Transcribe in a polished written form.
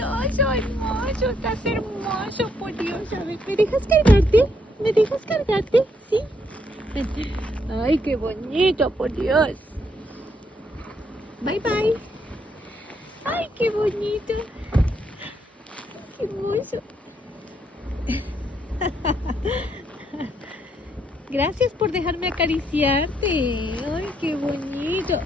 precioso, hermoso, estás hermoso, por Dios. A ver, ¿me dejas cargarte? ¿Me dejas cargarte? ¿Sí? Ay, qué bonito, por Dios. Bye, bye. Ay, qué bonito. Qué hermoso. Gracias por dejarme acariciarte. Ay, qué bonito.